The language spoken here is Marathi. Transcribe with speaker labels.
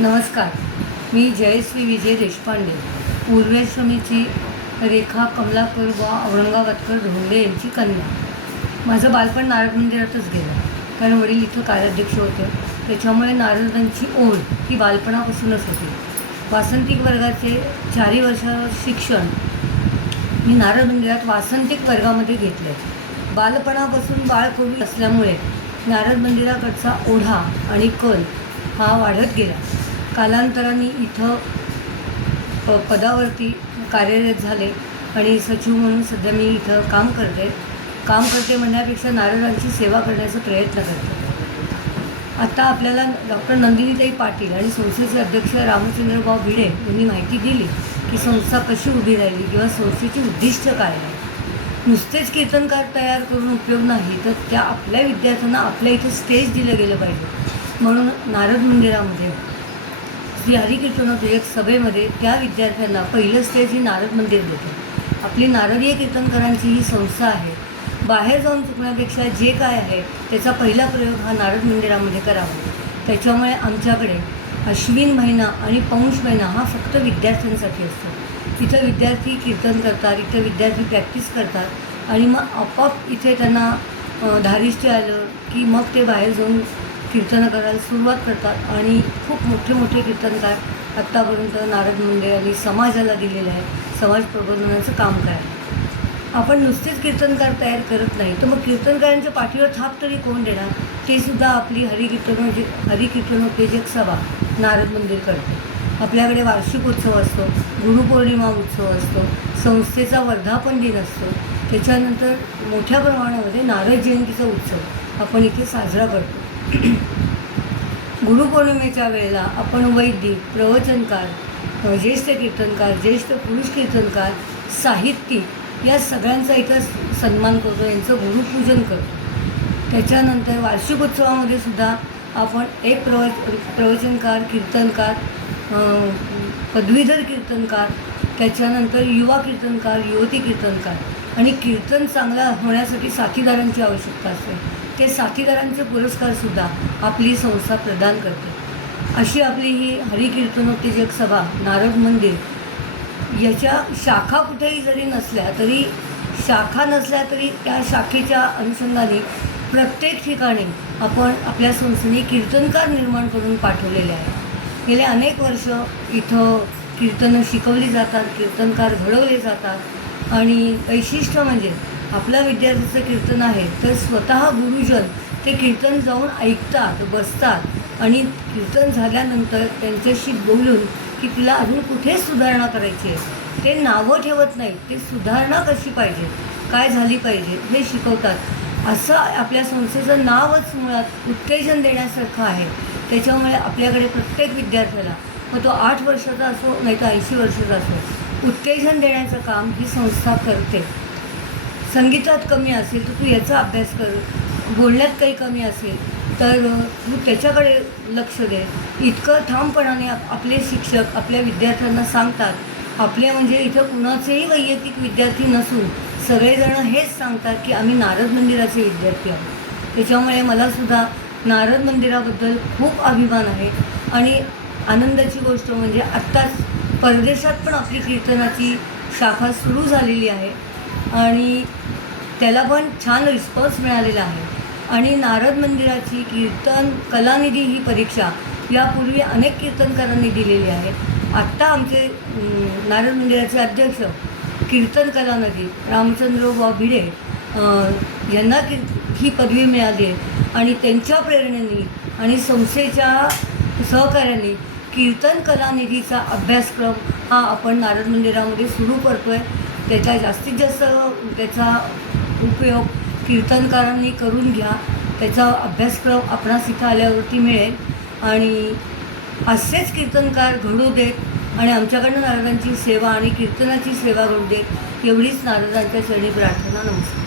Speaker 1: नमस्कार. मी जयश्री विजय देशपांडे. पूर्वेश्वमीची रेखा कमलाकर व औरंगाबादकर धोंडे यांची कन्या. माझं बालपण नारद मंदिरातच गेलं. कारण वडील इथं कार्याध्यक्ष होते. त्याच्यामुळे नारदांची ओढ ही बालपणापासूनच होती. वासंतिक वर्गाचे चारही वर्ष शिक्षण मी नारद मंदिरात वासंतिक वर्गामध्ये घेतले बालपणापासून बाळकोवी असल्यामुळे नारद मंदिराकडचा ओढा आणि कल हा वाढत गेला. कालांतराने इथं प पदावरती कार्यरत झाले आणि सचिव म्हणून सध्या मी इथं काम करते. काम करते म्हणण्यापेक्षा नारदांची सेवा करण्याचा प्रयत्न करते. आता आपल्याला डॉक्टर नंदिनीताई पाटील आणि संस्थेचे अध्यक्ष रामचंद्रभाऊ भिडे यांनी माहिती दिली की संस्था कशी उभी राहिली किंवा संस्थेची उद्दिष्ट काय आहे नुसतेच कीर्तनकार तयार करून उपयोग नाही तर त्या आपल्या विद्यार्थ्यांना आपल्या इथं स्टेज दिलं गेलं पाहिजे. म्हणून नारद मंदिरामध्ये श्री हरिकीर्तनोपयोग सभेमध्ये त्या विद्यार्थ्यांना पहिलं स्टेज ही नारद मंदिर देते आपली नारदीय कीर्तनकारांची ही संस्था आहे. बाहेर जाऊन चुकण्यापेक्षा जे काय आहे त्याचा पहिला प्रयोग हा नारद मंदिरामध्ये करावा. त्याच्यामुळे आमच्याकडे अश्विन महिना आणि पौंष महिना हा फक्त विद्यार्थ्यांसाठी असतो. इथं विद्यार्थी कीर्तन करतात इथं विद्यार्थी प्रॅक्टिस करतात आणि मग आपोआप इथे त्यांना अ, धारिष्ट्य आलं की मग ते बाहेर जाऊन कीर्तनं करायला सुरुवात करतात आणि खूप मोठे मोठे कीर्तनकार आत्तापर्यंत नारद मंदिराने समाजाला दिलेलं आहे समाज प्रबोधनाचं काम करायला आपण नुसतेच कीर्तनकार तयार करत नाही तर मग कीर्तनकारांच्या पाठीवर थाप तरी कोण देणार? ते सुद्धा आपली हरिकीर्तन हरिकीर्तनोत्तेजक सभा नारद मंदिर करते आपल्याकडे वार्षिक उत्सव असतो गुरुपौर्णिमा उत्सव असतो संस्थेचा वर्धापन दिन असतो. त्याच्यानंतर मोठ्या प्रमाणामध्ये नारद जयंतीचा उत्सव आपण इथे साजरा करतो. गुरुपौर्णिमेच्या वेळेला आपण वैदिक प्रवचनकार ज्येष्ठ कीर्तनकार ज्येष्ठ पुरुष कीर्तनकार साहित्यिक या सगळ्यांचा इथं सन्मान करतो यांचं गुरुपूजन करतो. त्याच्यानंतर वार्षिक उत्सवामध्ये सुद्धा आपण एक प्रव प्रवचनकार कीर्तनकार पदवीधर कीर्तनकार त्याच्यानंतर युवा कीर्तनकार युवती कीर्तनकार आणि कीर्तन चांगला होण्यासाठी साथीदारांची आवश्यकता असते. ते साथीदारांचे पुरस्कारसुद्धा आपली संस्था प्रदान करते. अशी आपली ही हरिकीर्तनोत्तेजक सभा नारद मंदिर याच्या शाखा कुठेही जरी नसल्या तरी शाखा नसल्या तरी त्या शाखेच्या अनुषंगाने प्रत्येक ठिकाणी आपण आपल्या संस्थेने कीर्तनकार निर्माण करून पाठवलेले आहे. गेले अनेक वर्ष इथं कीर्तनं शिकवली जातात कीर्तनकार घडवले जातात. आणि वैशिष्ट्य म्हणजे आपल्या विद्यार्थ्याचं कीर्तन आहे तर स्वतः गुरुजन ते कीर्तन जाऊन ऐकतात बसतात आणि कीर्तन झाल्यानंतर त्यांच्याशी बोलून की तिला अजून कुठे सुधारणा करायची आहे? ते नावं ठेवत नाहीत ते सुधारणा कशी पाहिजे? काय झाली पाहिजे? हे शिकवतात. असं आपल्या संस्थेचं नावच मुळात उत्तेजन देण्यासारखं आहे. त्याच्यामुळे आपल्याकडे प्रत्येक विद्यार्थ्याला मग तो आठ वर्षाचा असो नाही तर ऐंशी वर्षाचा असो उत्तेजन देण्याचं काम ही संस्था करते. संगीतात कमी असेल तर तू याचा अभ्यास कर. बोलण्यात काही कमी असेल तर तू त्याच्याकडे लक्ष दे. इतकं ठामपणाने आपले शिक्षक आपल्या विद्यार्थ्यांना सांगतात. आपले म्हणजे इथं कुणाचेही वैयक्तिक विद्यार्थी नसून सगळेजण हेच सांगतात की आम्ही नारद मंदिराचे विद्यार्थी आहोत. त्याच्यामुळे मलासुद्धा नारद मंदिराबद्दल खूप अभिमान आहे. आणि आनंदाची गोष्ट म्हणजे आत्ताच परदेशात पण आपली कीर्तनाची शाखा सुरू झालेली आहे आणि त्याला पण छान रिस्पॉन्स मिळालेला आहे. आणि नारद मंदिराची कीर्तन कलानिधी ही परीक्षा यापूर्वी अनेक कीर्तनकारांनी दिलेली आहे. आत्ता आमचे नारद मंदिराचे अध्यक्ष कीर्तन कलानिधी रामचंद्र बा भिडे यांना की ही पदवी मिळाली आहे. आणि त्यांच्या प्रेरणेने आणि संस्थेच्या सहकार्याने कीर्तन कलानिधीचा अभ्यासक्रम हा आपण नारद मंदिरामध्ये सुरू करतो आहे त्याचा जास्तीत जास्त त्याचा उपयोग कीर्तनकारांनी करून घ्या. त्याचा अभ्यासक्रम आपणास इथं आल्यावरती मिळेल. आणि असेच कीर्तनकार घडू देत आणि आमच्याकडनं नारदांची सेवा आणि कीर्तनाची सेवा घडू देत एवढीच नारदांच्या चरणी प्रार्थना नमस्कार.